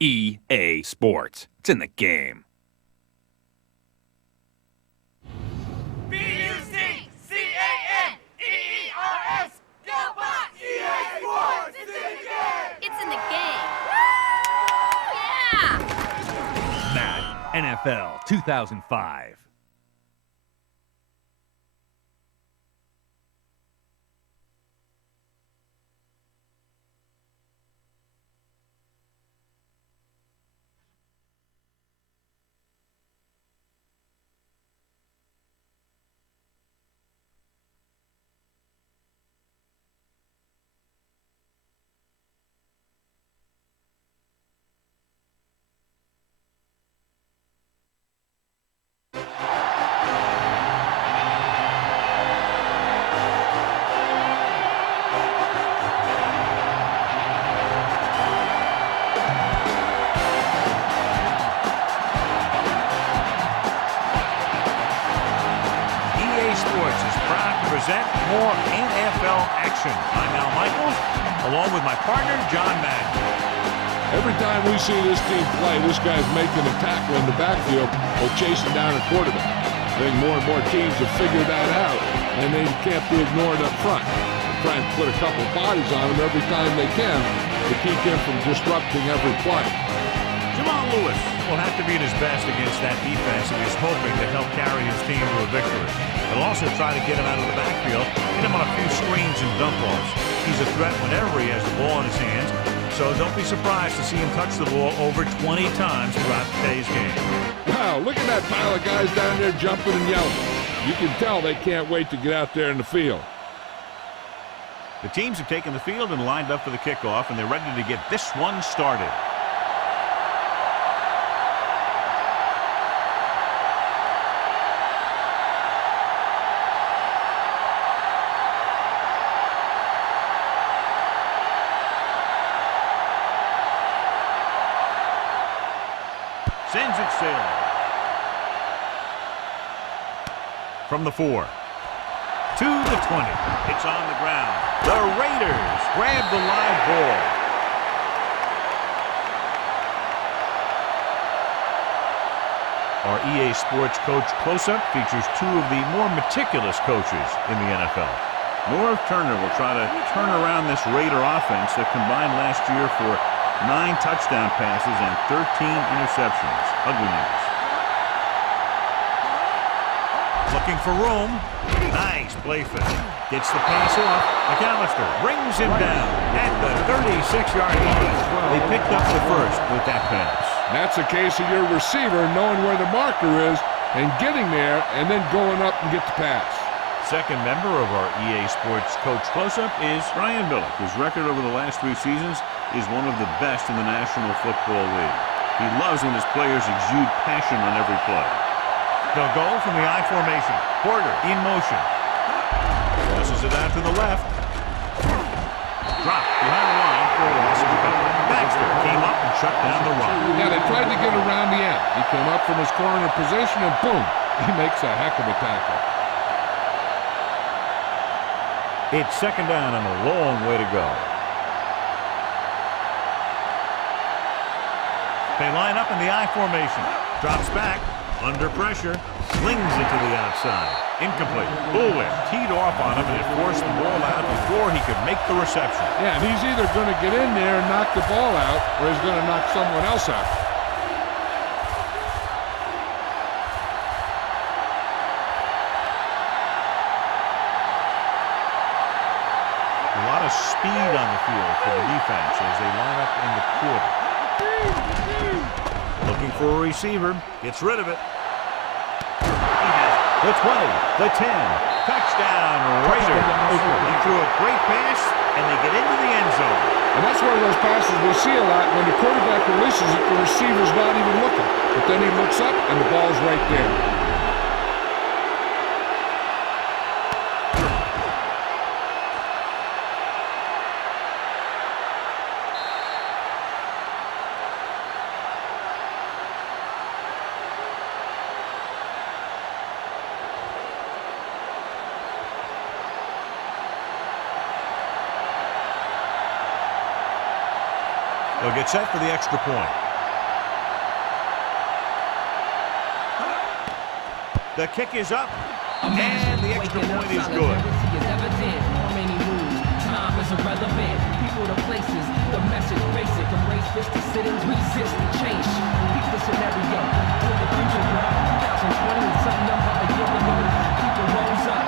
EA Sports. It's in the game. B-U-C-C-A-N-E-E-R-S. Go Bucks! EA Sports! It's in the game! It's in the game. Woo! Yeah! Madden NFL 2005. More NFL action. I'm Al Michaels, along with my partner, John Madden. Every time we see this team play, this guy's making a tackle in the backfield or chasing down a quarterback. I think more and more teams have figured that out, and they can't be ignored up front. They try and put a couple bodies on him every time they can to keep him from disrupting every play. Jamal Lewis will have to be at his best against that defense if he's hoping to help carry his team to a victory. They'll also try to get him out of the backfield, hit him on a few screens and dump offs. He's a threat whenever he has the ball in his hands, so don't be surprised to see him touch the ball over 20 times throughout today's game. Wow, look at that pile of guys down there jumping and yelling. You can tell they can't wait to get out there in the field. The teams have taken the field and lined up for the kickoff, and they're ready to get this one started. Sends it sailing. From the 4. To the 20. It's on the ground. The Raiders grab the live ball. Our EA Sports Coach Close-Up features two of the more meticulous coaches in the NFL. Norv Turner will try to turn around this Raider offense that combined last year for 9 touchdown passes and 13 interceptions. Ugly news. Looking for room. Nice play fake. Gets the pass off. McAllister brings him down at the 36-yard line. They picked up the first with that pass. That's a case of your receiver knowing where the marker is and getting there and then going up and get the pass. Second member of our EA Sports Coach Close-Up is Ryan Billick, whose record over the last 3 seasons is one of the best in the National Football League. He loves when his players exude passion on every play. They'll go from the I formation. Porter in motion. Tosses it out to the left. Drop behind the line for a loss of the Baxter came up and shut down the run. Yeah, they tried to get around the end. He came up from his corner position and boom, he makes a heck of a tackle. It's second down and a long way to go. They line up in the I formation. Drops back. Under pressure. Slings it to the outside. Incomplete. Bullwhip teed off on him and it forced the ball out before he could make the reception. Yeah, and he's either going to get in there and knock the ball out or he's going to knock someone else out. A lot of speed on the field for the defense as they line up in the quarter. Looking for a receiver. Gets rid of it. He has the 20, the 10. Touchdown, Raiders. He threw a great pass, and they get into the end zone. And that's one of those passes we see a lot. When the quarterback releases it, the receiver's not even looking. But then he looks up, and the ball's right there. They'll get set for the extra point. The kick is up, and the extra point is good. Time is irrelevant. People to places. The message basic. Embrace this to sit and resist the change. Keep the scenario. For the future, bro. 2020 is some number a year ago. People rose up.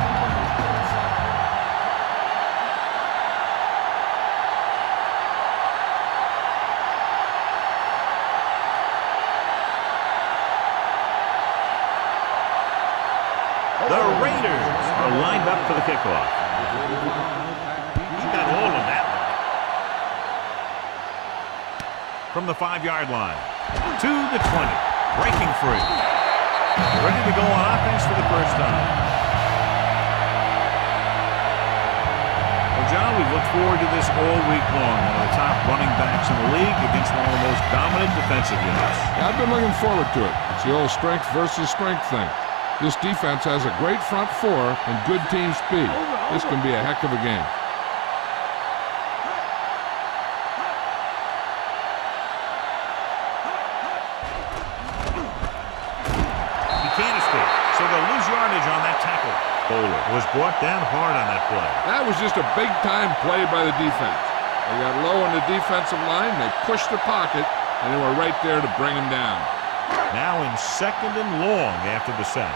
The Raiders are lined up for the kickoff. He got all of that one. From the 5-yard line to the 20. Breaking free. Ready to go on offense for the first time. Well, John, we've looked forward to this all week long. One of the top running backs in the league against one of the most dominant defensive units. I've been looking forward to it. It's the old strength versus strength thing. This defense has a great front four and good team speed. This can be a heck of a game. He can't escape, so they'll lose yardage on that tackle. Bowler was brought down hard on that play. That was just a big-time play by the defense. They got low on the defensive line, they pushed the pocket, and they were right there to bring him down. Now in 2nd and long after the sack.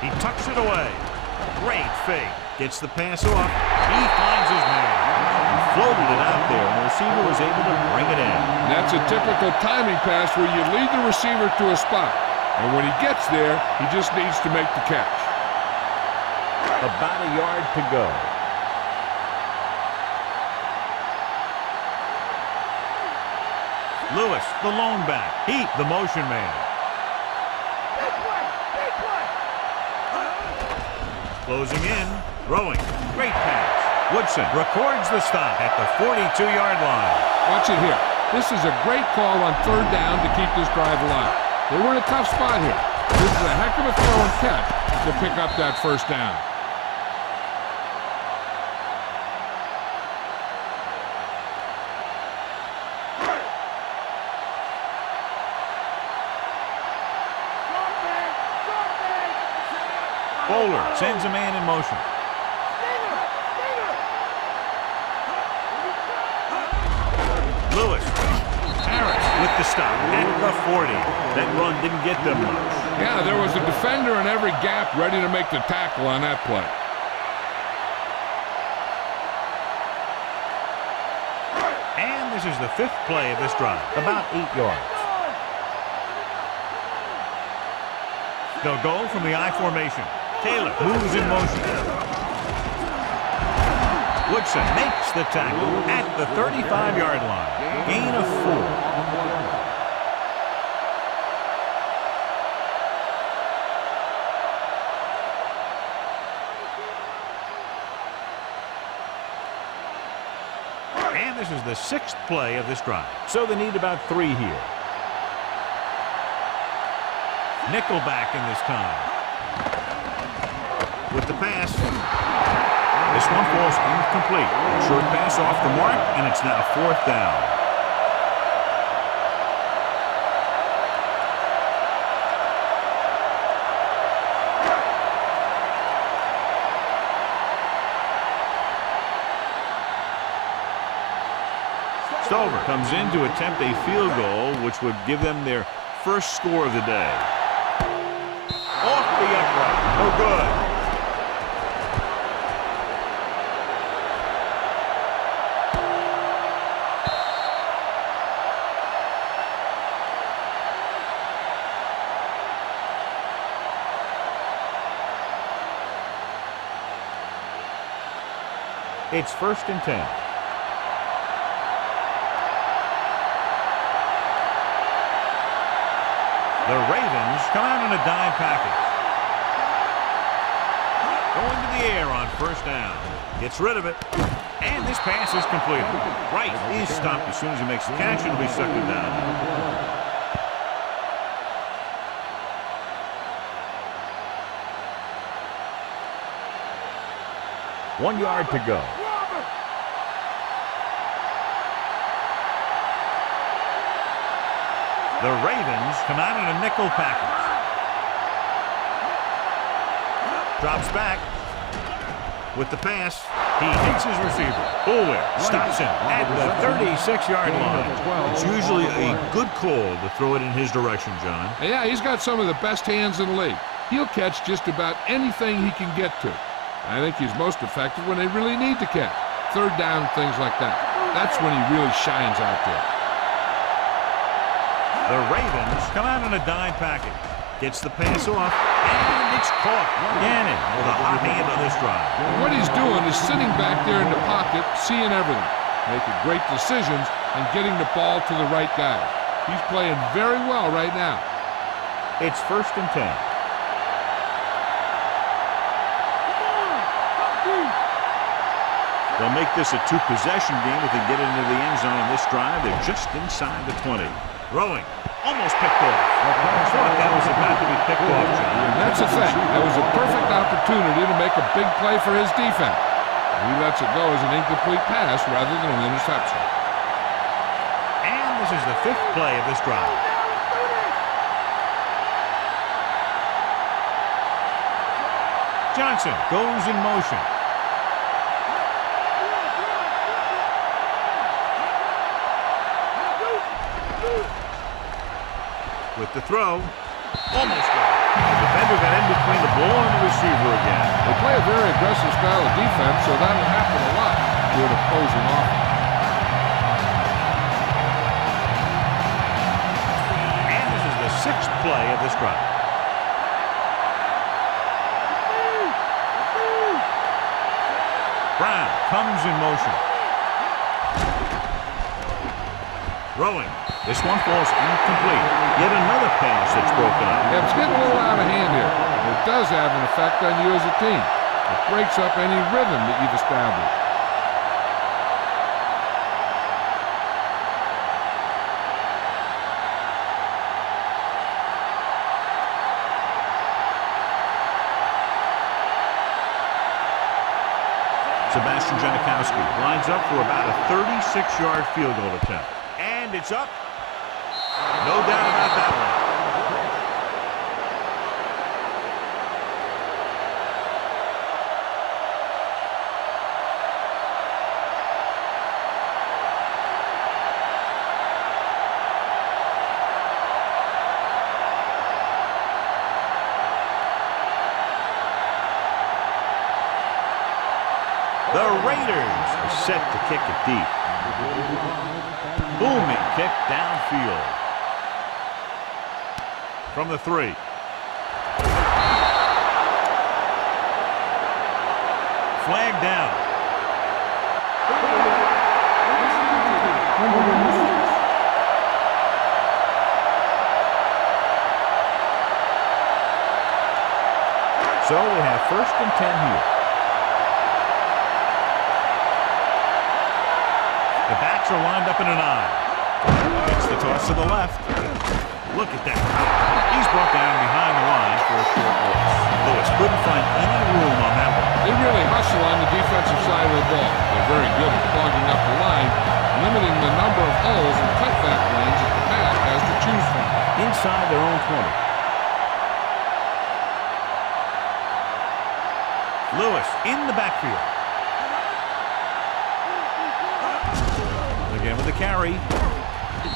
He tucks it away. Great fake. Gets the pass off. He finds his man. He floated it out there, and the receiver was able to bring it in. That's a typical timing pass where you lead the receiver to a spot. And when he gets there, he just needs to make the catch. About a yard to go. Lewis, the lone back. Heat, the motion man. Closing in, throwing. Great pass. Woodson records the stop at the 42-yard line. Watch it here. This is a great call on 3rd down to keep this drive alive. They were in a tough spot here. This is a heck of a throw and catch to pick up that 1st down. Bowler sends a man in motion. Lewis. Harris with the stop at the 40. That run didn't get them much. Yeah, there was a defender in every gap ready to make the tackle on that play. And this is the 5th play of this drive. About 8 yards. They'll go from the I formation. Taylor moves in motion. Woodson makes the tackle at the 35-yard line. Gain of 4. And this is the 6th play of this drive. So they need about 3 here. Nickelback in this time. With the pass. This one falls incomplete. Short pass off the mark, and it's now 4th down. Stover comes in to attempt a field goal, which would give them their first score of the day. Off the upright. No good. It's 1st and 10. The Ravens come out in a dime package. Going to the air on 1st down. Gets rid of it. And this pass is completed. Wright is stopped as soon as he makes the catch. It'll be 2nd down. 1 yard to go. The Ravens come out in a nickel package. Drops back with the pass. He hits his receiver. Boulware stops him at the 36-yard line. It's usually a good call to throw it in his direction, John. Yeah, he's got some of the best hands in the league. He'll catch just about anything he can get to. I think he's most effective when they really need to catch. Third down, things like that. That's when he really shines out there. The Ravens come out in a dime package. Gets the pass off, and it's caught. Gannon with a hot hand on this drive. What he's doing is sitting back there in the pocket, seeing everything, making great decisions, and getting the ball to the right guy. He's playing very well right now. It's 1st and 10. They'll make this a two-possession game if they get into the end zone on this drive. They're just inside the 20. Throwing. Almost picked off. I thought that was about to be picked off, John. That's a thing. That was a perfect opportunity to make a big play for his defense. He lets it go as an incomplete pass rather than an interception. And this is the 5th play of this drive. Johnson goes in motion. With the throw, almost got it. The defender got in between the ball and the receiver again. They play a very aggressive style of defense, so that'll happen a lot to an opposing offense. And this is the 6th play of this drive. Brown comes in motion. Throwing. This one falls incomplete. Yet another pass that's broken up. Yeah, it's getting a little out of hand here. It does have an effect on you as a team. It breaks up any rhythm that you've established. Sebastian Janikowski lines up for about a 36-yard field goal attempt. And it's up. No doubt about that one. The Raiders are set to kick it deep. Booming kick downfield. From the 3. Flag down. So we have 1st and 10 here. The backs are lined up in an I. It's the toss to the left. Look at that. He's brought down behind the line for a short loss. Lewis couldn't find any room on that one. They really hustle on the defensive side of the ball. They're very good at clogging up the line, limiting the number of holes and cutback lanes that the back has to choose from. Inside their own 20. Lewis in the backfield. Again with the carry.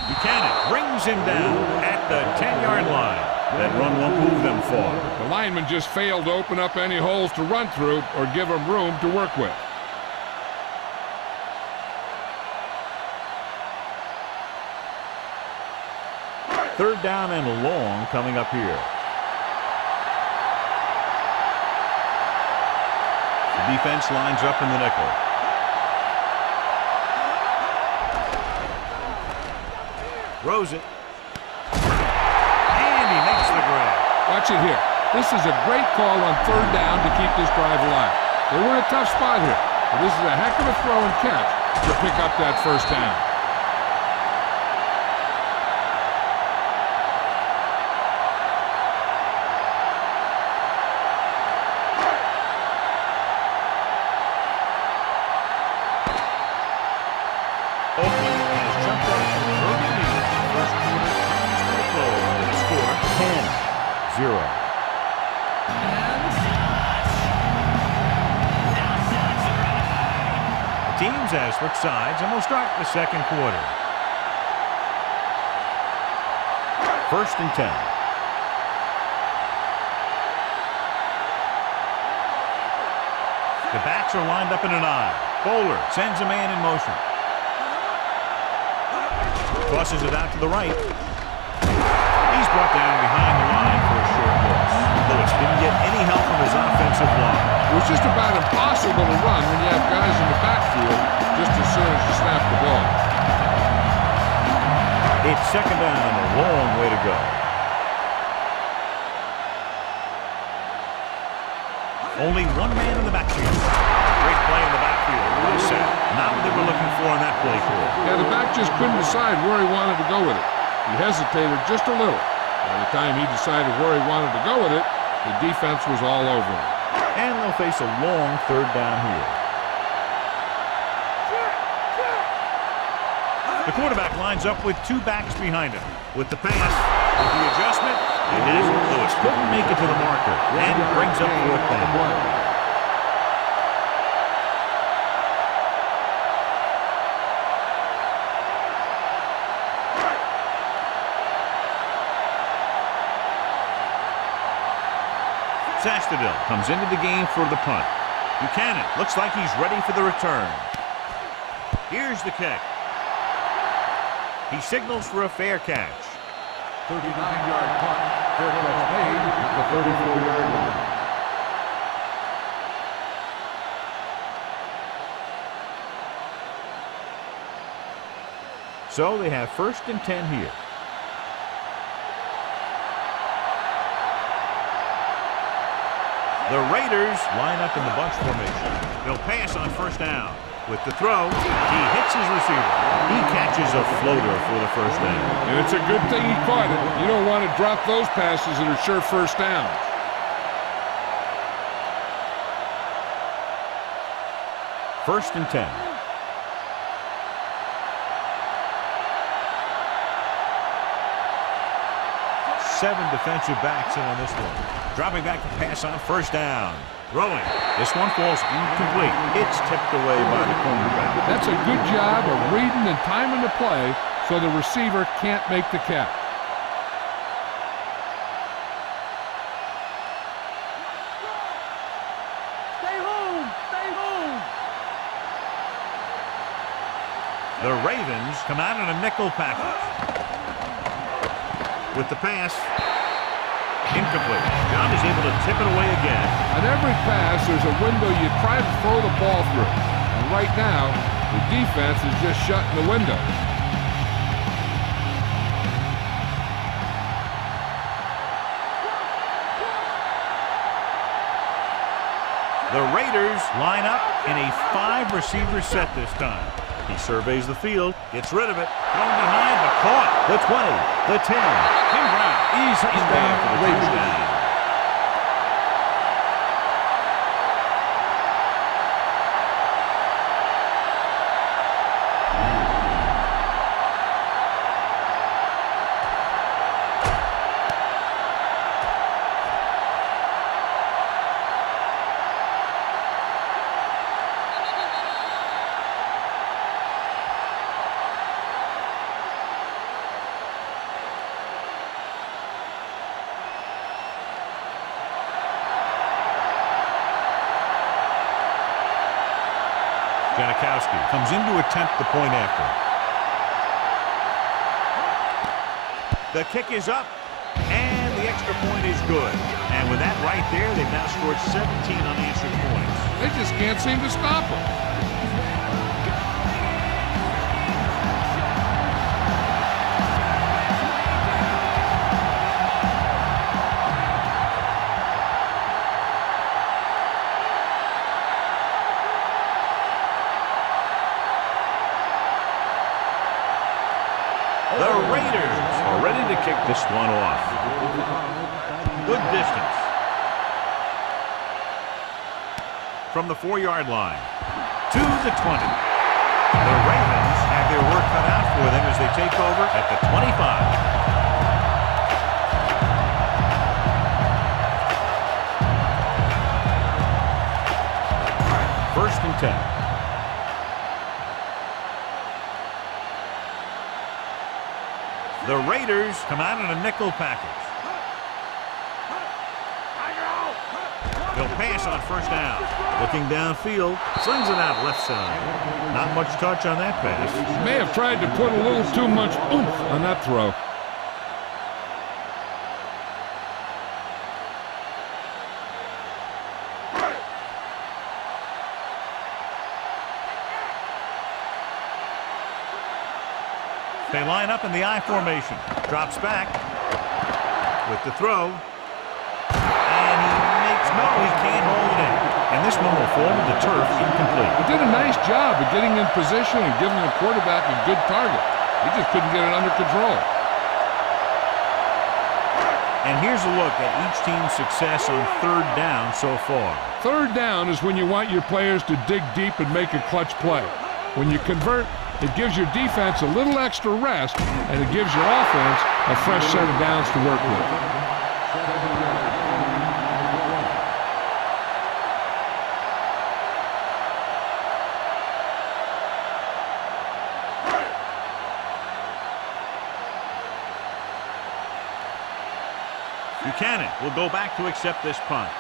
Buchanan brings him down at the 10-yard line. That run won't move them far. The lineman just failed to open up any holes to run through or give him room to work with. Third down and long coming up here. The defense lines up in the nickel. Throws it. And he makes the grab. Watch it here. This is a great call on third down to keep this drive alive. They were in a tough spot here, but this is a heck of a throw and catch to pick up that first down. The teams have switched sides, and we'll start the second quarter. 1st and 10. The backs are lined up in an I. Bowler sends a man in motion. Tosses it out to the right. He's brought down behind the line for a short loss. Lewis didn't get any help from his offensive line. It was just about impossible to run when you have guys in the backfield just as soon as you snap the ball. It's 2nd down, a long way to go. Only one man in the backfield. Great play in the backfield. Well set. Not what they were looking for in that play call. Yeah, the back just couldn't decide where he wanted to go with it. He hesitated just a little. By the time he decided where he wanted to go with it, the defense was all over him. And they'll face a long 3rd down here. The quarterback lines up with 2 backs behind him. With the pass, with the adjustment, it is Lewis. Couldn't make it to the marker, and it brings up 4th down. Sastadil comes into the game for the punt. Buchanan looks like he's ready for the return. Here's the kick. He signals for a fair catch. 39-yard punt. Fair catch made at the 34-yard line. So they have 1st and 10 here. The Raiders line up in the bunch formation. They'll pass on 1st down. With the throw, he hits his receiver. He catches a floater for the 1st down. And it's a good thing he caught it. You don't want to drop those passes that are sure 1st downs. First and 10. Seven defensive backs in on this one. Dropping back to pass on 1st down. Throwing. This one falls incomplete. It's tipped away by the cornerback. That's a good job of reading and timing the play so the receiver can't make the catch. Stay home! Stay home! The Ravens come out in a nickel package. With the pass, incomplete. John is able to tip it away again. On every pass, there's a window you try to throw the ball through. And right now, the defense is just shutting the window. The Raiders line up in a 5-receiver set this time. He surveys the field, gets rid of it, thrown behind, but caught. The 20, the 10. Tim Brown, easy down for the touchdown. Janikowski comes in to attempt the point after. The kick is up, and the extra point is good. And with that right there, they've now scored 17 unanswered points. They just can't seem to stop them. The Raiders are ready to kick this one off. Good distance. From the 4-yard line to the 20. The Ravens have their work cut out for them as they take over at the 25. and 10. The Raiders come out in a nickel package. They'll pass on first down. Looking downfield, slings it out left side. Not much touch on that pass. May have tried to put a little too much oomph on that throw. They line up in the I formation. Drops back with the throw. And he can't hold it in. And this one will fall to the turf incomplete. He did a nice job of getting in position and giving the quarterback a good target. He just couldn't get it under control. And here's a look at each team's success on third down so far. Third down is when you want your players to dig deep and make a clutch play. When you convert, it gives your defense a little extra rest, and it gives your offense a fresh set of downs to work with. Buchanan will go back to accept this punt.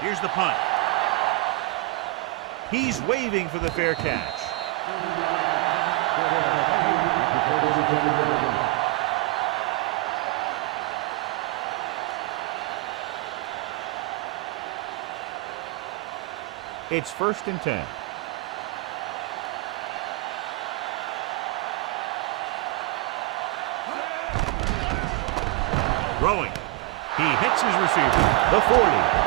Here's the punt. He's waving for the fair catch. It's 1st and 10. Throwing. He hits his receiver. The 40.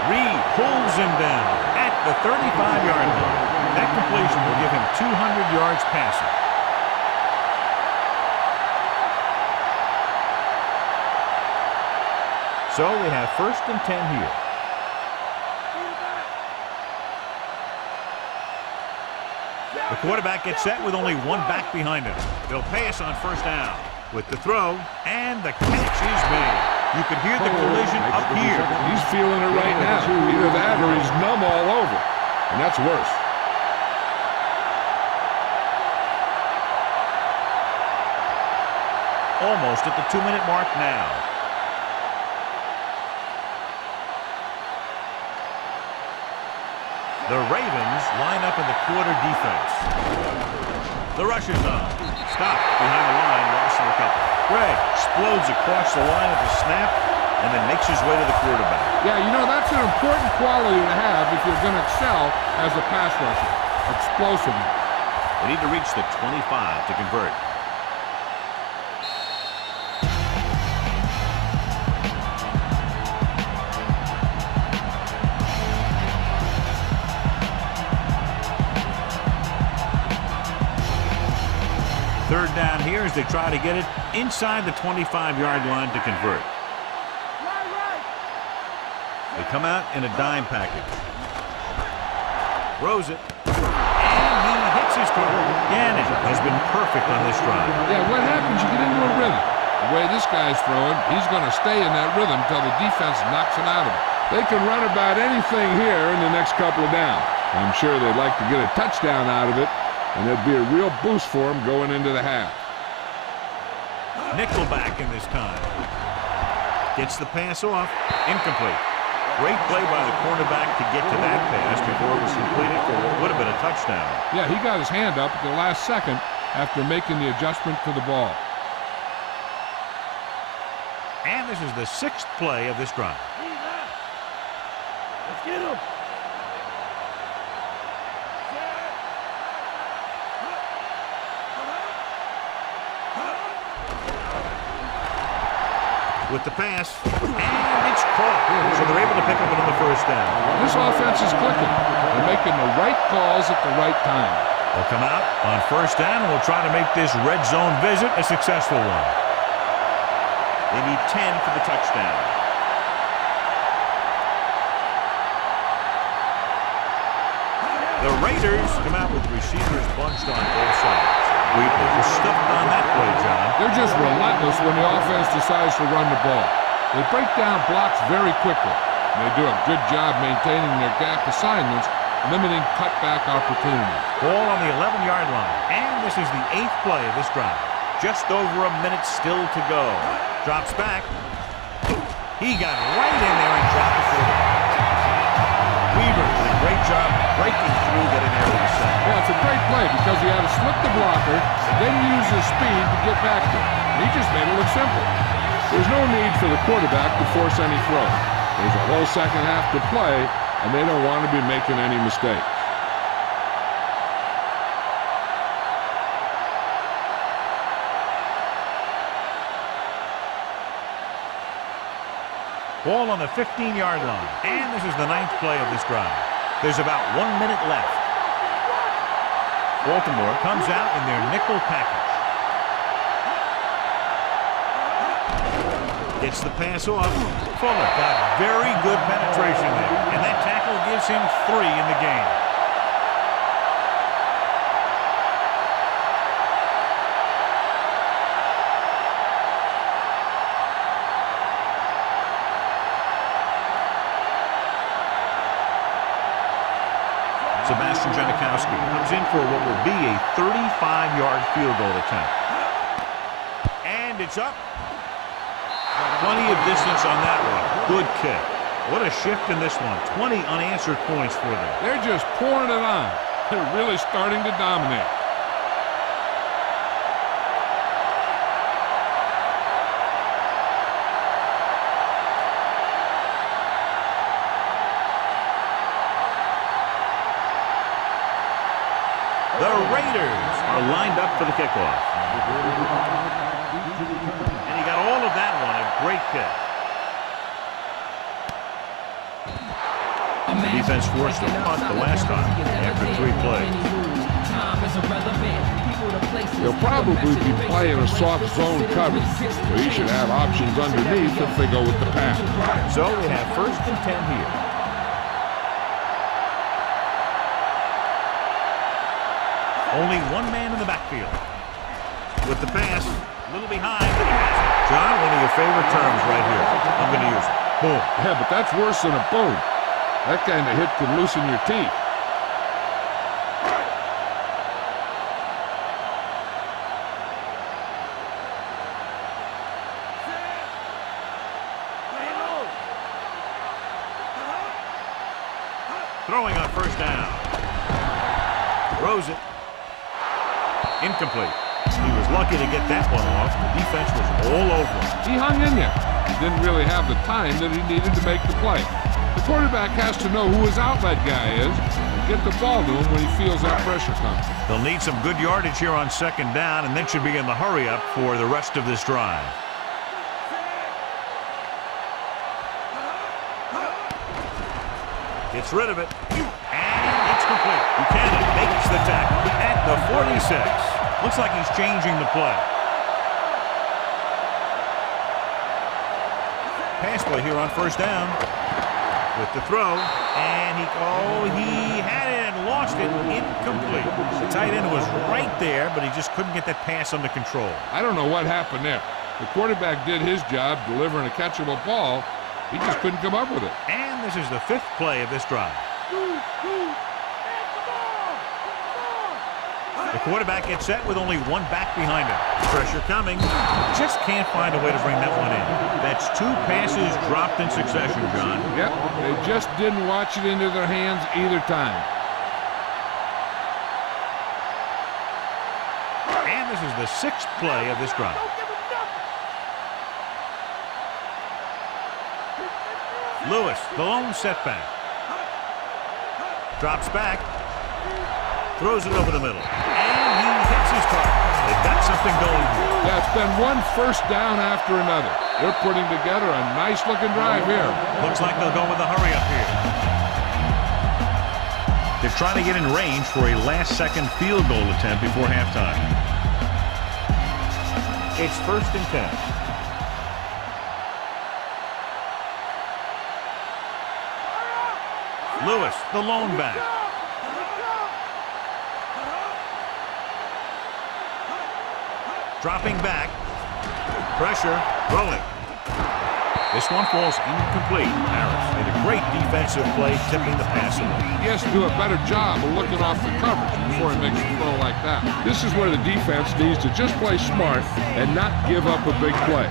Reed pulls him down at the 35-yard line. That completion will give him 200 yards passing. So they have 1st and 10 here. The quarterback gets set with only one back behind him. They'll pass on first down with the throw, and the catch is made. You can hear the collision up here. He's feeling it right now. Either that or he's numb all over, and that's worse. Almost at the 2-minute mark now. The Ravens line up in the quarter defense. The rush is on. Stop behind the line, loss of a couple. Gregg explodes across the line at the snap and then makes his way to the quarterback. Yeah, you know, that's an important quality to have if you're going to excel as a pass rusher. Explosiveness. They need to reach the 25 to convert. Third down here as they try to get it inside the 25-yard line to convert. They come out in a dime package. Throws it. And he hits his target. Gannon has been perfect on this drive. Yeah, what happens? You get into a rhythm. The way this guy's throwing, he's going to stay in that rhythm until the defense knocks him out of it. They can run about anything here in the next couple of downs. I'm sure they'd like to get a touchdown out of it, and there'd be a real boost for him going into the half. Nickelback in this time. Gets the pass off. Incomplete. Great play by the cornerback to get to that pass before it was completed for what would have been a touchdown. Yeah, he got his hand up at the last second after making the adjustment to the ball. And this is the 6th play of this drive. Let's get him. With the pass, and it's caught. So they're able to pick up another first down. This offense is clicking. They're making the right calls at the right time. They'll come out on first down and will try to make this red zone visit a successful one. They need 10 for the touchdown. The Raiders come out with receivers bunched on both sides. We were stuck on that play, John. They're just relentless when the offense decides to run the ball. They break down blocks very quickly. And they do a good job maintaining their gap assignments, limiting cutback opportunities. Ball on the 11-yard line. And this is the 8th play of this drive. Just over a minute still to go. Drops back. He got right in there and dropped it for them. Weaver did a great job breaking through, getting there with the set. Well, it's a great play because he had to slip the blocker, then use his speed to get back to it. He just made it look simple. There's no need for the quarterback to force any throw. There's a whole second half to play, and they don't want to be making any mistakes. Ball on the 15-yard line. And this is the 9th play of this drive. There's about 1 minute left. Baltimore comes out in their nickel package. Gets the pass off. Fuller got very good penetration there. And that tackle gives him 3 in the game. Sebastian Janikowski comes in for what will be a 35-yard field goal attempt. And it's up. Plenty of distance on that one. Good kick. What a shift in this one. 20 unanswered points for them. They're just pouring it on. They're really starting to dominate. The Raiders are lined up for the kickoff. And he got all of that one. A great kick. The defense forced a punt the last time after 3 plays. They'll probably be playing a soft zone cover, so he should have options underneath if they go with the pass. So we have 1st and 10 here. Only one man in the backfield. With the pass, a little behind. John, one of your favorite terms right here. I'm going to use it. Boom. Yeah, but that's worse than a boom. That kind of hit can loosen your teeth. Throwing on 1st down. Throws it. Incomplete. He was lucky to get that one off. The defense was all over him. He hung in there. He didn't really have the time that he needed to make the play. The quarterback has to know who his outlet guy is and get the ball to him when he feels that pressure coming. They'll need some good yardage here on 2nd down, and then should be in the hurry-up for the rest of this drive. Gets rid of it. And it's complete. Buchanan makes the tackle at the 46. Looks like he's changing the play. Pass play here on 1st down. With the throw. And he had it and lost it. Incomplete. The tight end was right there, but he just couldn't get that pass under control. I don't know what happened there. The quarterback did his job delivering a catchable ball. He just couldn't come up with it. And this is the 5th play of this drive. The quarterback gets set with only one back behind him. Pressure coming. Just can't find a way to bring that one in. That's 2 passes dropped in succession, John. Yep, they just didn't watch it into their hands either time. And this is the 6th play of this drive. Lewis, the lone setback. Drops back. Throws it over the middle. And he hits his target. They've got something going here. Yeah, it's been one 1st down after another. They're putting together a nice-looking drive here. Looks like they'll go with a hurry-up here. They're trying to get in range for a last-second field goal attempt before halftime. It's 1st and 10. Lewis, the lone back. Dropping back. Pressure. Rolling. This one falls incomplete. Harris made a great defensive play, tipping the pass away. He has to do a better job of looking off the coverage before he makes a throw like that. This is where the defense needs to just play smart and not give up a big play.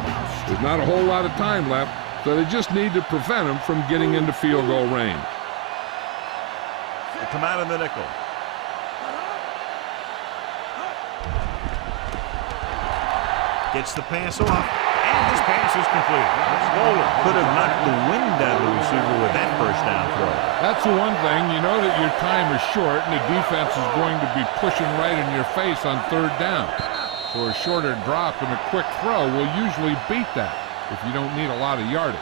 There's not a whole lot of time left, so they just need to prevent him from getting into field goal range. They come out in the nickel. Gets the pass off, and this pass is complete. Bowler could have knocked the wind out of the receiver with that first down throw. That's the one thing. You know that your time is short, and the defense is going to be pushing right in your face on third down. So a shorter drop and a quick throw will usually beat that if you don't need a lot of yardage.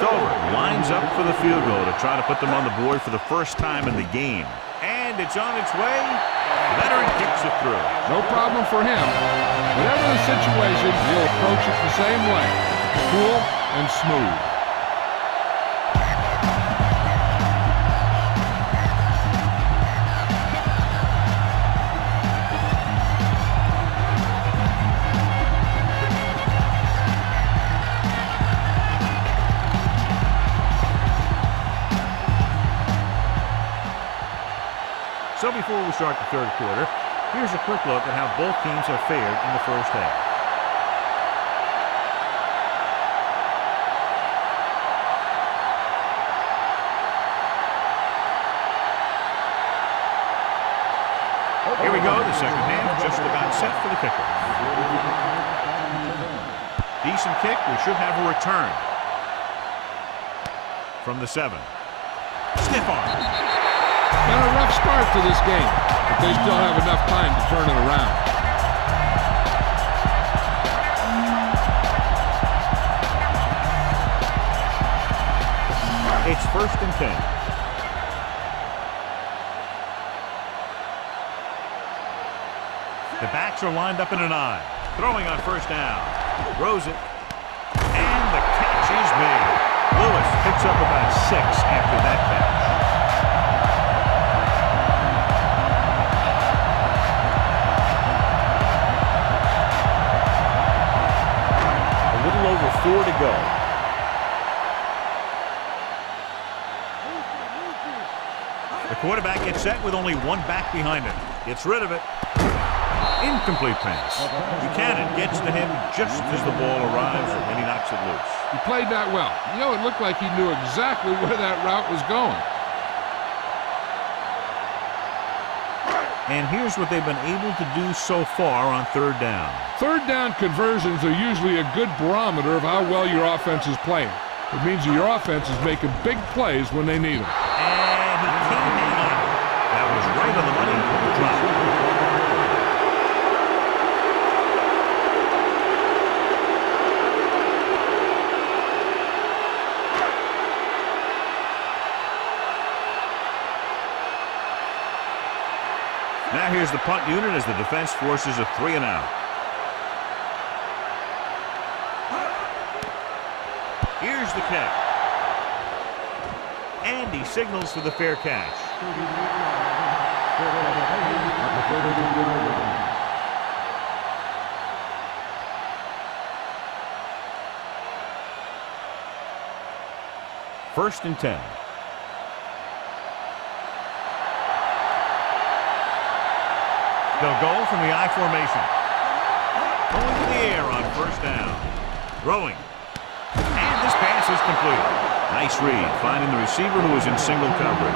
Stover lines up for the field goal to try to put them on the board for the first time in the game. And it's on its way. Leonard kicks it through. No problem for him. Whatever the situation, he'll approach it the same way. Cool and smooth. So before we start the third quarter, here's a quick look at how both teams have fared in the first half. Here we go, the second half just about set for the kickoff. Decent kick, we should have a return. From the 7. Stiff arm. Been a rough start to this game, but they still have enough time to turn it around. It's 1st and 10. The backs are lined up in an I. Throwing on first down. Throws it. And the catch is made. Lewis picks up about 6 after that catch. Over 4 to go. The quarterback gets set with only one back behind him. Gets rid of it. Incomplete pass. Buchanan gets to him just as the ball arrives, and then he knocks it loose. He played that well. You know, it looked like he knew exactly where that route was going. And here's what they've been able to do so far on third down. Third down conversions are usually a good barometer of how well your offense is playing. It means that your offense is making big plays when they need them. And he came in on it. That was right on the money. Drop. Now here's the punt unit as the defense forces a 3 and out. Here's the kick. And he signals for the fair catch. First and 10. They'll go from the I formation. Going to the air on first down. Throwing. And this pass is complete. Nice read, finding the receiver who is in single coverage.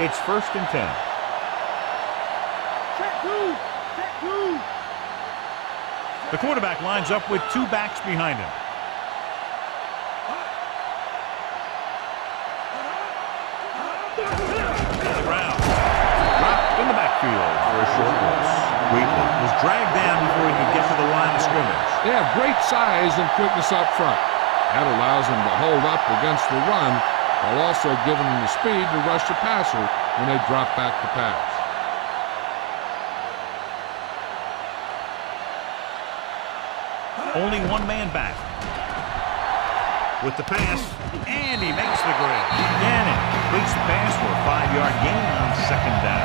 It's 1st and 10. The quarterback lines up with 2 backs behind him. For a short loss. Wheatley was dragged down before he could get to the line of scrimmage. They have great size and quickness up front. That allows them to hold up against the run while also giving them the speed to rush the passer when they drop back to pass. Only one man back. With the pass, and he makes the grab. Gannon completes the pass for a 5-yard gain on 2nd down.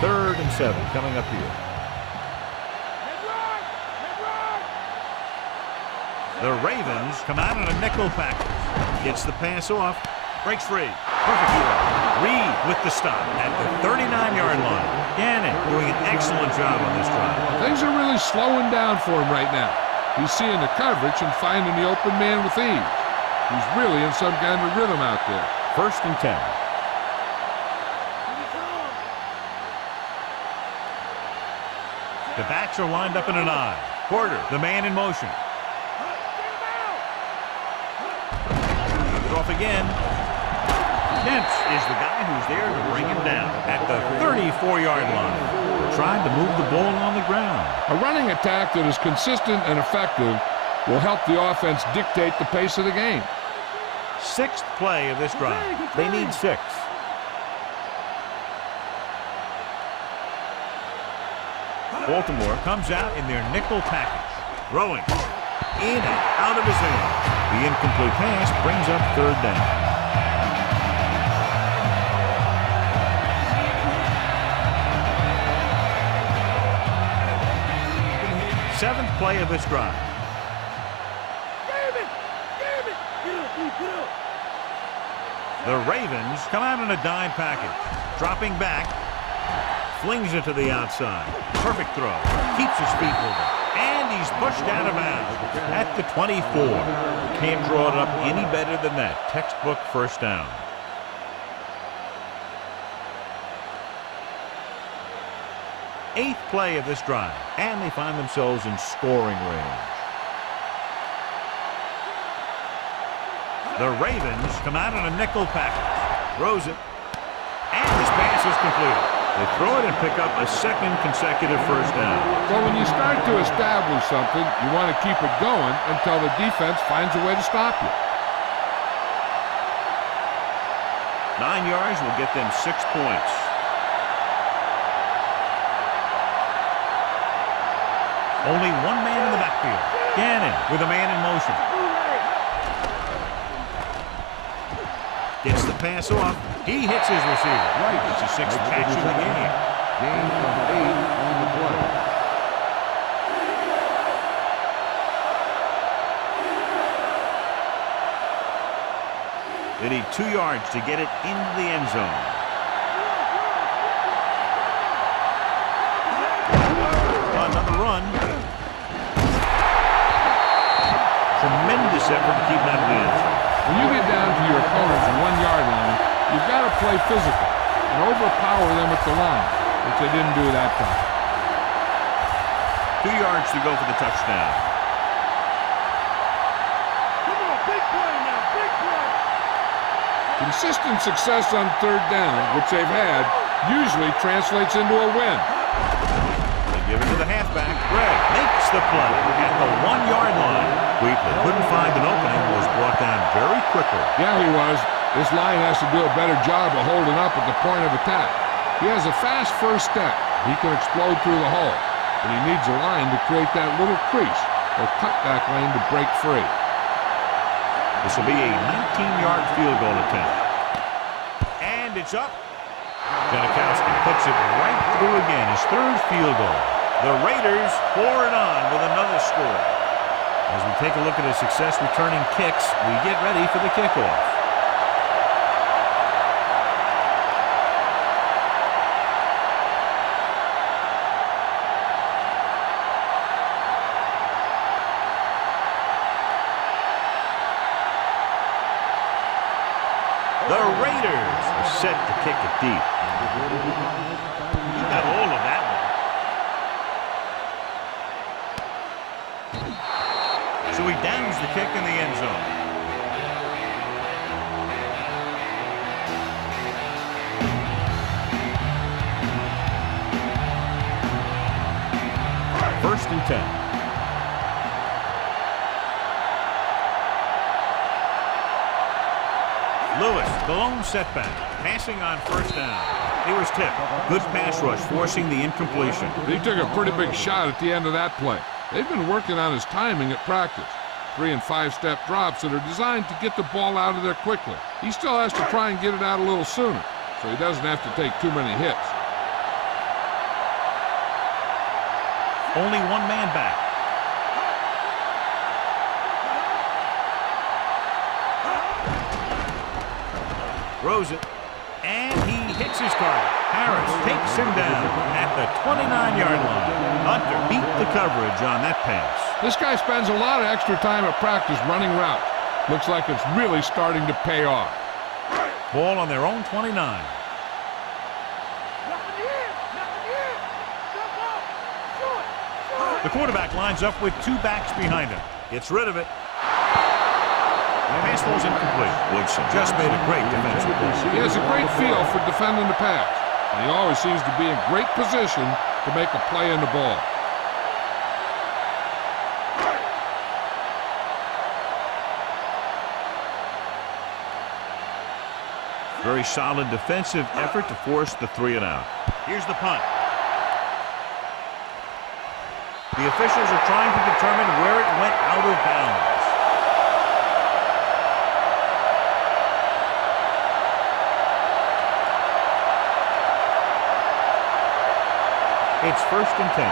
Third and 7 coming up here. The Ravens come out in a nickel package. Gets the pass off. Breaks free. Perfect throw. Reed with the stop at the 39-yard line. Gannon doing an excellent job on this drive. Things are really slowing down for him right now. He's seeing the coverage and finding the open man with ease. He's really in some kind of rhythm out there. 1st and 10. The backs are lined up in an eye. Porter, the man in motion. It off again. Kent is the guy who's there to bring him down at the 34-yard line. Trying to move the ball on the ground. A running attack that is consistent and effective will help the offense dictate the pace of the game. 6th play of this drive. They need 6. Baltimore comes out in their nickel package. Throwing. In and out of his hands. The incomplete pass brings up 3rd down. 7th play of this drive. The Ravens come out in a dime package. Dropping back. Flings it to the outside. Perfect throw. Keeps his feet moving. And he's pushed out of bounds at the 24. Can't draw it up any better than that. Textbook 1st down. Eighth play of this drive. And they find themselves in scoring range. The Ravens come out in a nickel package. Throws it. And this pass is completed. They throw it and pick up a 2nd consecutive 1st down. So when you start to establish something, you want to keep it going until the defense finds a way to stop you. 9 yards will get them 6 points. Only one man in the backfield. Gannon with a man in motion. Gets the pass off. He hits his receiver. Right. It's a 6th catch of the game. Gain of 8 on the play. They need 2 yards to get it into the end zone. Another run. Tremendous effort to keep that in the end zone. When you get down to your opponent's 1-yard line, you've got to play physical and overpower them at the line, which they didn't do that time. 2 yards to go for the touchdown. Come on, big play now, big play. Consistent success on 3rd down, which they've had, usually translates into a win. They give it to the halfback. Gregg makes the play at the 1-yard line. Wheatley couldn't find an opening and was brought down very quickly. Yeah, he was. This line has to do a better job of holding up at the point of attack. He has a fast first step. He can explode through the hole, but he needs a line to create that little crease or cutback lane to break free. This will be a 19-yard field goal attempt. And it's up. Janikowski puts it right through again. His 3rd field goal. The Raiders pour it on with another score. As we take a look at his success returning kicks, we get ready for the kickoff. The Raiders are set to kick it deep. He got all of that one. So he downs the kick in the end zone. First and 10. Lewis The lone setback. Passing on first down. He was tipped. Good pass rush, forcing the incompletion. He took a pretty big shot at the end of that play. They've been working on his timing at practice. 3- and 5-step drops that are designed to get the ball out of there quickly. He still has to try and get it out a little sooner, so he doesn't have to take too many hits. Only one man back. Throws it, and he hits his target. Harris takes him down at the 29-yard line. Hunter beat the coverage on that pass. This guy spends a lot of extra time at practice running routes. Looks like it's really starting to pay off. Ball on their own 29. The quarterback lines up with 2 backs behind him. Gets rid of it. The pass was incomplete. Woodson just made a great defensive play. He has a great feel for defending the pass, and he always seems to be in great position to make a play in the ball. Very solid defensive effort to force the 3 and out. Here's the punt. The officials are trying to determine where it went out of bounds. It's 1st and 10.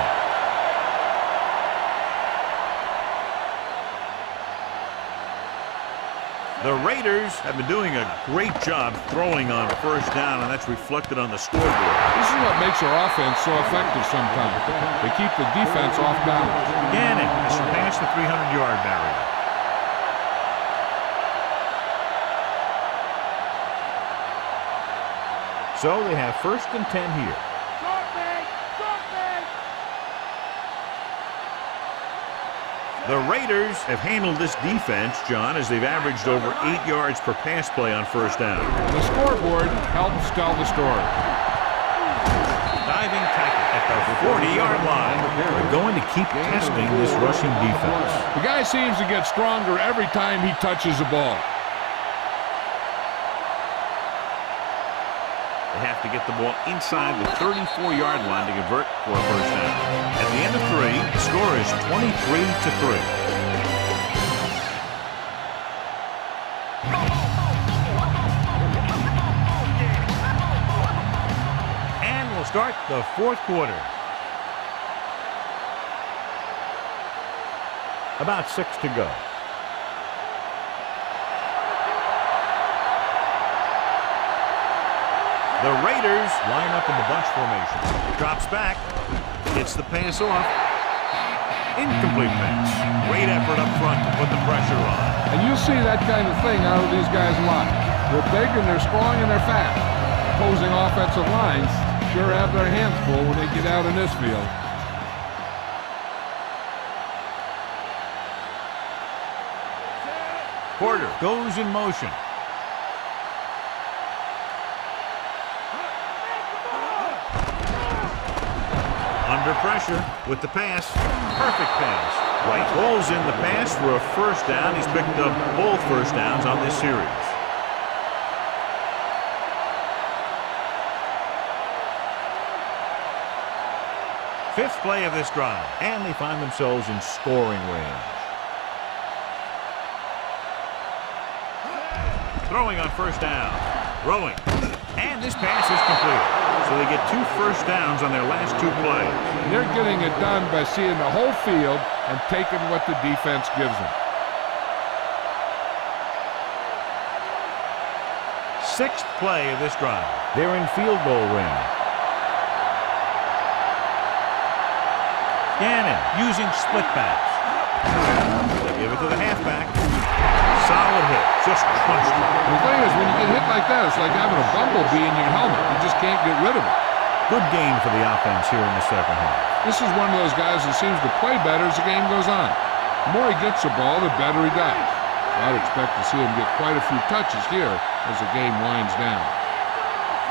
The Raiders have been doing a great job throwing on first down, and that's reflected on the scoreboard. This is what makes our offense so effective sometimes. They keep the defense off balance. Gannon has surpassed the 300-yard barrier. So they have 1st and 10 here. The Raiders have handled this defense, John, as they've averaged over 8 yards per pass play on first down. The scoreboard helps tell the story. Diving tackle at the 40-yard line. They're going to keep testing this rushing defense. The guy seems to get stronger every time he touches the ball. They have to get the ball inside the 34-yard line to convert for a first down. At the end of 3, the score is 23-3. And we'll start the 4th quarter. About 6 to go. The Raiders line up in the bunch formation. Drops back. Gets the pass off. Incomplete pass. Great effort up front to put the pressure on. And you'll see that kind of thing out of these guys a lot. They're big and they're strong and they're fast. Opposing offensive lines sure have their hands full when they get out in this field. Porter goes in motion. Under pressure with the pass. Perfect pass. White rolls in the pass for a first down. He's picked up both first downs on this series. Fifth play of this drive, and they find themselves in scoring range. Throwing on first down. Throwing. And this pass is completed. So they get 2 first downs on their last 2 plays. They're getting it done by seeing the whole field and taking what the defense gives them. 6th play of this drive. They're in field goal range. Gannon using split backs. They give it to the halfback. Solid hit. Just crunched it. The thing is, when you get hit like that, it's like having a bumblebee in your helmet. You just can't get rid of it. Good game for the offense here in the second half. This is one of those guys that seems to play better as the game goes on. The more he gets the ball, the better he does. I'd expect to see him get quite a few touches here as the game winds down.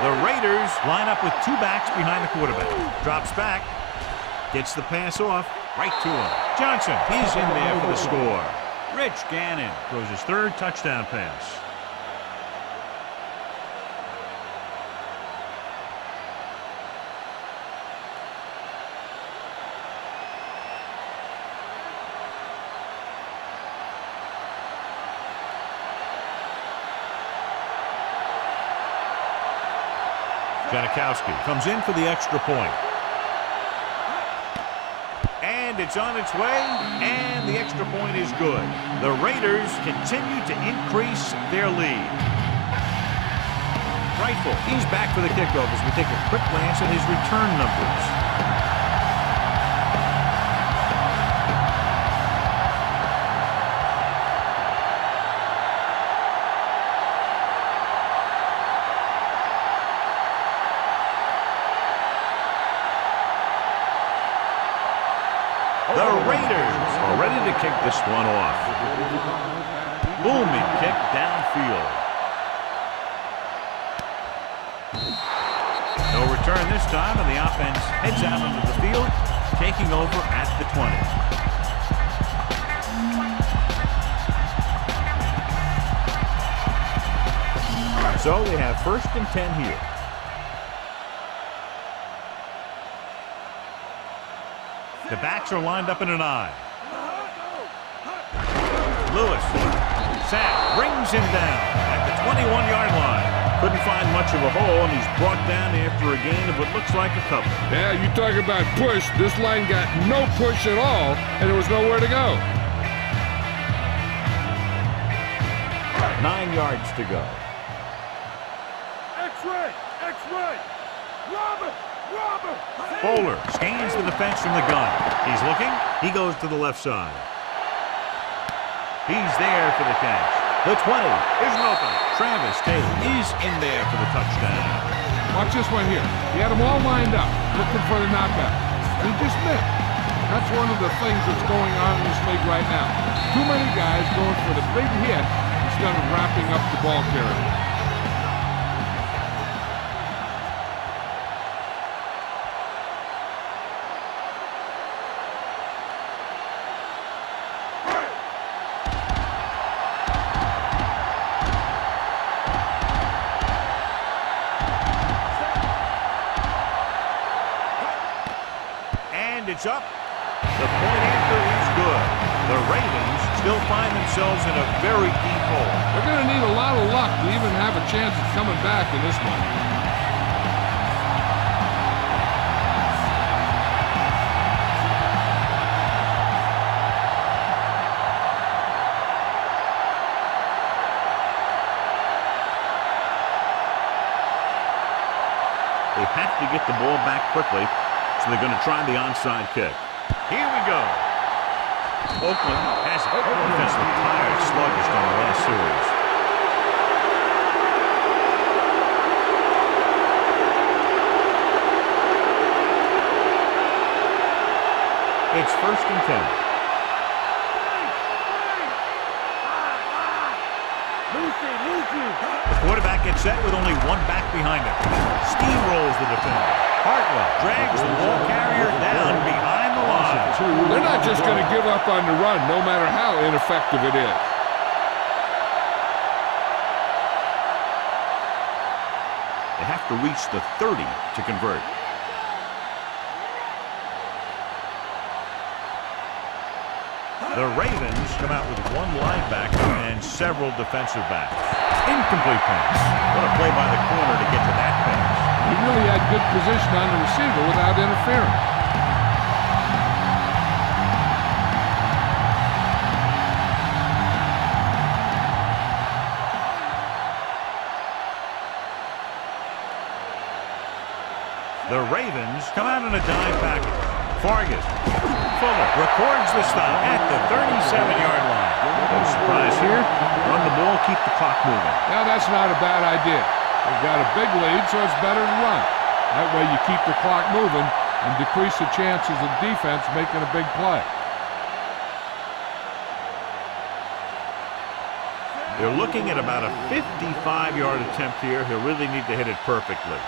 The Raiders line up with 2 backs behind the quarterback. Drops back. Gets the pass off. Right to him. Johnson, he's in there for the score. Rich Gannon throws his 3rd touchdown pass. Janikowski comes in for the extra point. And it's on its way, and the extra point is good. The Raiders continue to increase their lead. Rifle, he's back for the kickoff as we take a quick glance at his return numbers. The Raiders are ready to kick this one off. Booming kick downfield. No return this time, and the offense heads out onto the field, taking over at the 20. So they have 1st and 10 here. The backs are lined up in an I. Lewis. Sack brings him down at the 21-yard line. Couldn't find much of a hole, and he's brought down after a gain of what looks like a couple. Yeah, you talk about push. This line got no push at all, and there was nowhere to go. 9 yards to go. X-ray! X-ray! Robert! Robert! Bowler scans the defense from the gun. He's looking. He goes to the left side. He's there for the catch. The 20 isn't open. Travis Taylor is in there for the touchdown. Watch this one here. He had them all lined up, looking for the knockout. He just missed. That's one of the things that's going on in this league right now. Too many guys going for the big hit instead of wrapping up the ball carrier. It's up. The point after is good. The Ravens still find themselves in a very deep hole. They're going to need a lot of luck to even have a chance of coming back in this one. They have to get the ball back quickly. So they're going to try the onside kick. Here we go. Oakland has it. Defense looked tired, sluggish on the last series. It's 1st and 10. The quarterback gets set with only one back behind him. Steamrolls the defender. Hartwell drags the ball carrier down behind the line. They're not just going to give up on the run, no matter how ineffective it is. They have to reach the 30 to convert. The Ravens come out with one linebacker and several defensive backs. Incomplete pass. What a play by the corner to get to that pass. He really had good position on the receiver without interfering. The Ravens come out in a dime package. Fargas. Fuller records the stop at the 37-yard line. No surprise here. Run the ball, keep the clock moving. Now that's not a bad idea. They've got a big lead, so it's better to run. That way you keep the clock moving and decrease the chances of defense making a big play. They're looking at about a 55-yard attempt here. He'll really need to hit it perfectly.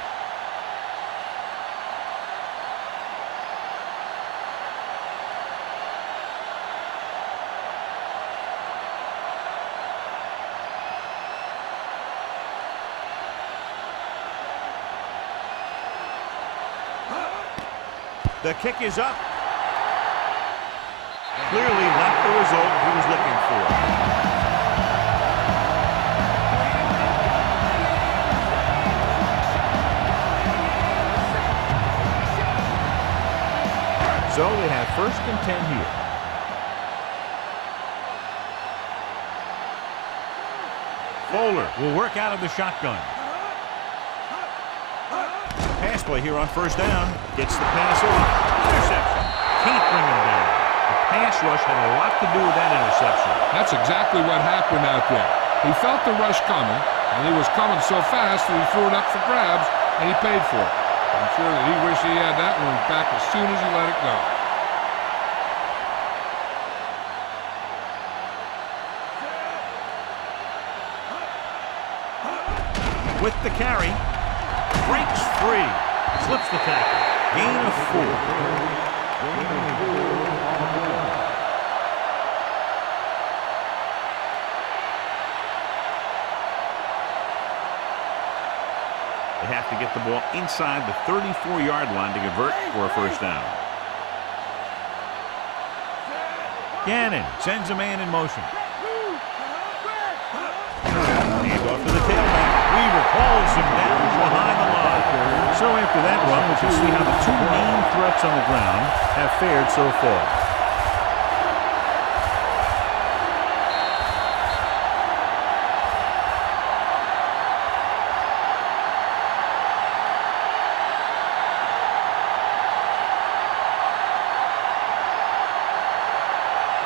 The kick is up. Clearly not the result he was looking for. So they have 1st and 10 here. Bowler will work out of the shotgun. Pass play here on 1st down. Gets the pass over. Interception. Can't bring him down. The pass rush had a lot to do with that interception. That's exactly what happened out there. He felt the rush coming, and he was coming so fast that he threw it up for grabs, and he paid for it. I'm sure that he wished he had that one back as soon as he let it go. With the carry, breaks free, slips the tackle, gain of 4. They have to get the ball inside the 34-yard line to convert for a 1st down. Gannon sends a man in motion. Hand off to the tailback. Weaver pulls him down behind the line. So after that run, we can see how the 2 main threats on the ground have fared so far.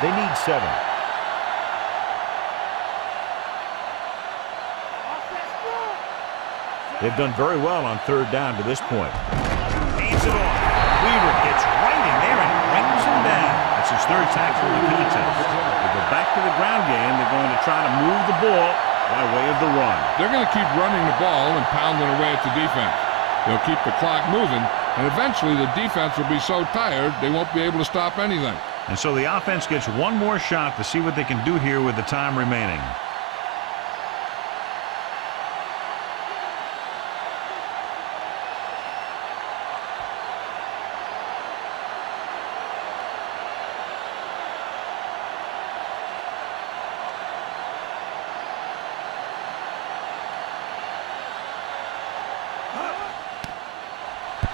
They need 7. They've done very well on 3rd down to this point. Hands it off. Weaver gets right in there and brings him down. That's his 3rd tackle in the contest. They go back to the ground game. They're going to try to move the ball by way of the run. They're going to keep running the ball and pounding away at the defense. They'll keep the clock moving, and eventually the defense will be so tired they won't be able to stop anything. And so the offense gets one more shot to see what they can do here with the time remaining.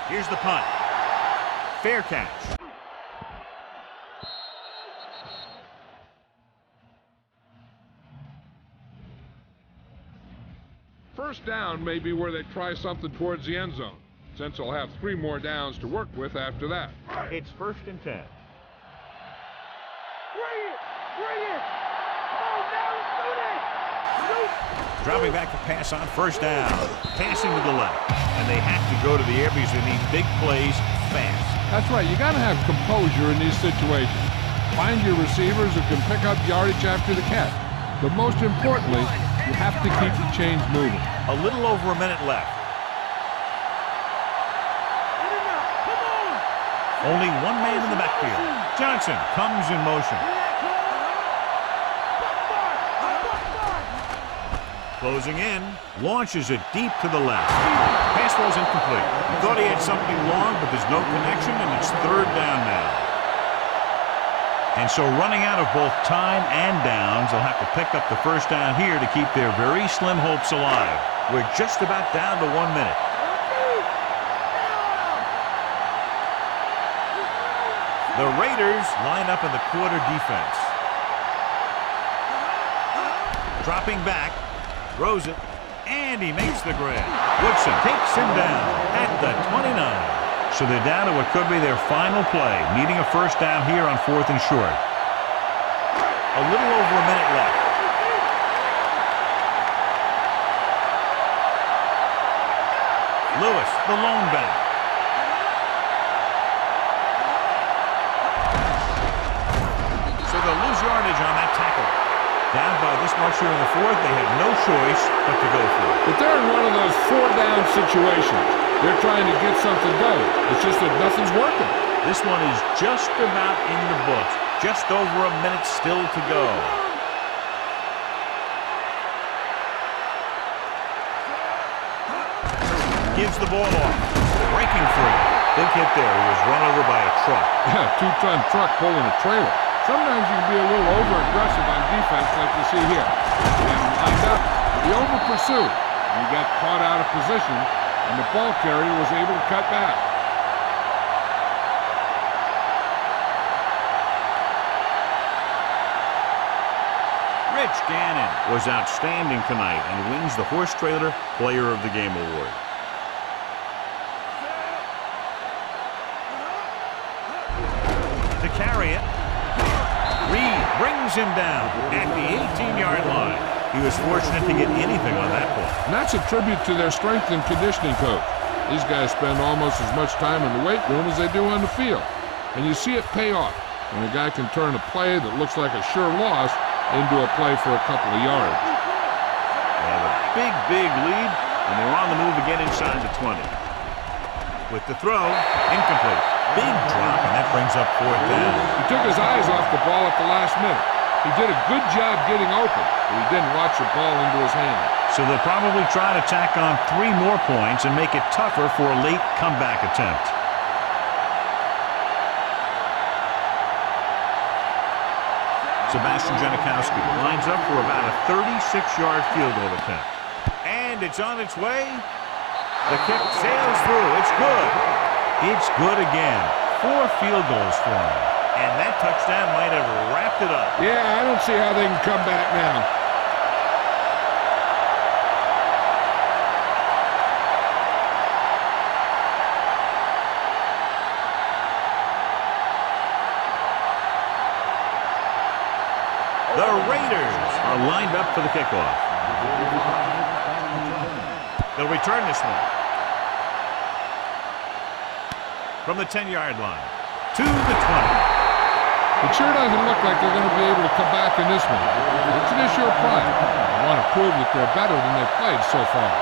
Here's the punt. Fair catch. First down may be where they try something towards the end zone, since they'll have 3 more downs to work with after that. It's 1st and 10. Bring it! Bring it! Oh, now shoot it! Dropping back to pass on 1st down. Passing to the left. And they have to go to the air because they need big plays fast. That's right. You got to have composure in these situations. Find your receivers who can pick up yardage after the catch. But most importantly, you have to keep the chains moving. A little over a minute left. Only 1 man in the backfield. Johnson comes in motion. Closing in, launches it deep to the left. Pass was incomplete. He thought he had something long, but there's no connection, and it's 3rd down now. And so running out of both time and downs, they'll have to pick up the 1st down here to keep their very slim hopes alive. We're just about down to 1 minute. The Raiders line up in the quarter defense. Dropping back, throws it, and he makes the grab. Woodson takes him down at the 29. So they're down to what could be their final play, needing a 1st down here on 4th and short. A little over a minute left. Lewis, the lone back. So they'll lose yardage on that tackle. Down by this much here in the 4th, they have no choice but to go for it. But they're in one of those 4-down situations. They're trying to get something going. It's just that nothing's working. This one is just about in the books. Just over a minute still to go. Gives the ball off. Breaking free. Big hit there. He was run over by a truck. Yeah, 2-ton truck pulling a trailer. Sometimes you can be a little over-aggressive on defense like you see here. And lined up, he over-pursued. He got caught out of position, and the ball carrier was able to cut back. pitch. Gannon was outstanding tonight and wins the Horse Trailer Player of the Game award. To carry it, Reed brings him down at the 18-yard line. He was fortunate to get anything on that play. And that's a tribute to their strength and conditioning coach. These guys spend almost as much time in the weight room as they do on the field. And you see it pay off when a guy can turn a play that looks like a sure loss into a play for a couple of yards. They have a big lead, and they're on the move again inside the 20. With the throw, incomplete. Big drop, and that brings up 4th down. He took his eyes off the ball at the last minute. He did a good job getting open, but he didn't watch the ball into his hand. So they'll probably try to tack on 3 more points and make it tougher for a late comeback attempt. Sebastian Janikowski lines up for about a 36-yard field goal attempt. And it's on its way. The kick sails through. It's good. It's good again. 4 field goals for him. And that touchdown might have wrapped it up. Yeah, I don't see how they can come back now. The Raiders are lined up for the kickoff. They'll return this one. From the 10-yard line to the 20. It sure doesn't look like they're going to be able to come back in this one. It's an issue of pride. They want to prove that they're better than they've played so far.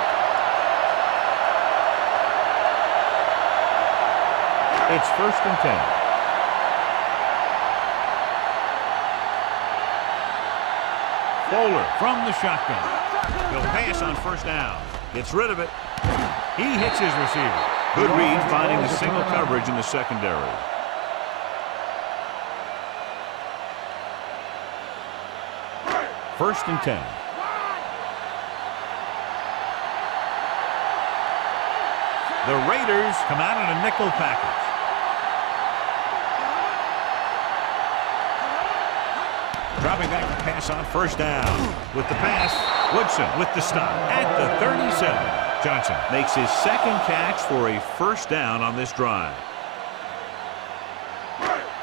It's 1st and 10. Bowler from the shotgun. He'll pass on 1st down. Gets rid of it. He hits his receiver. Good read, finding the single coverage in the secondary. First and 10. The Raiders come out in a nickel package. Dropping back to pass on 1st down. With the pass, Woodson with the stop at the 37. Johnson makes his 2nd catch for a 1st down on this drive.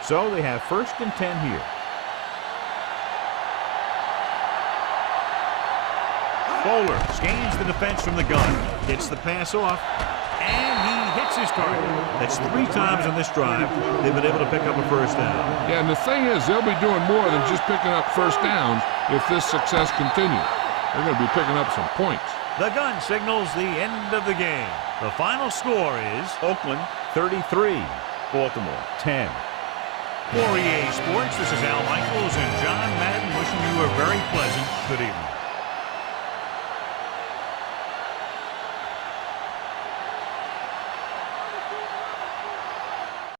So they have 1st and 10 here. Bowler scans the defense from the gun. Gets the pass off. And he hits his target. That's 3 times on this drive they've been able to pick up a 1st down. Yeah, and the thing is, they'll be doing more than just picking up 1st downs if this success continues. They're going to be picking up some points. The gun signals the end of the game. The final score is Oakland 33, Baltimore 10. For EA Sports, this is Al Michaels and John Madden wishing you a very pleasant good evening.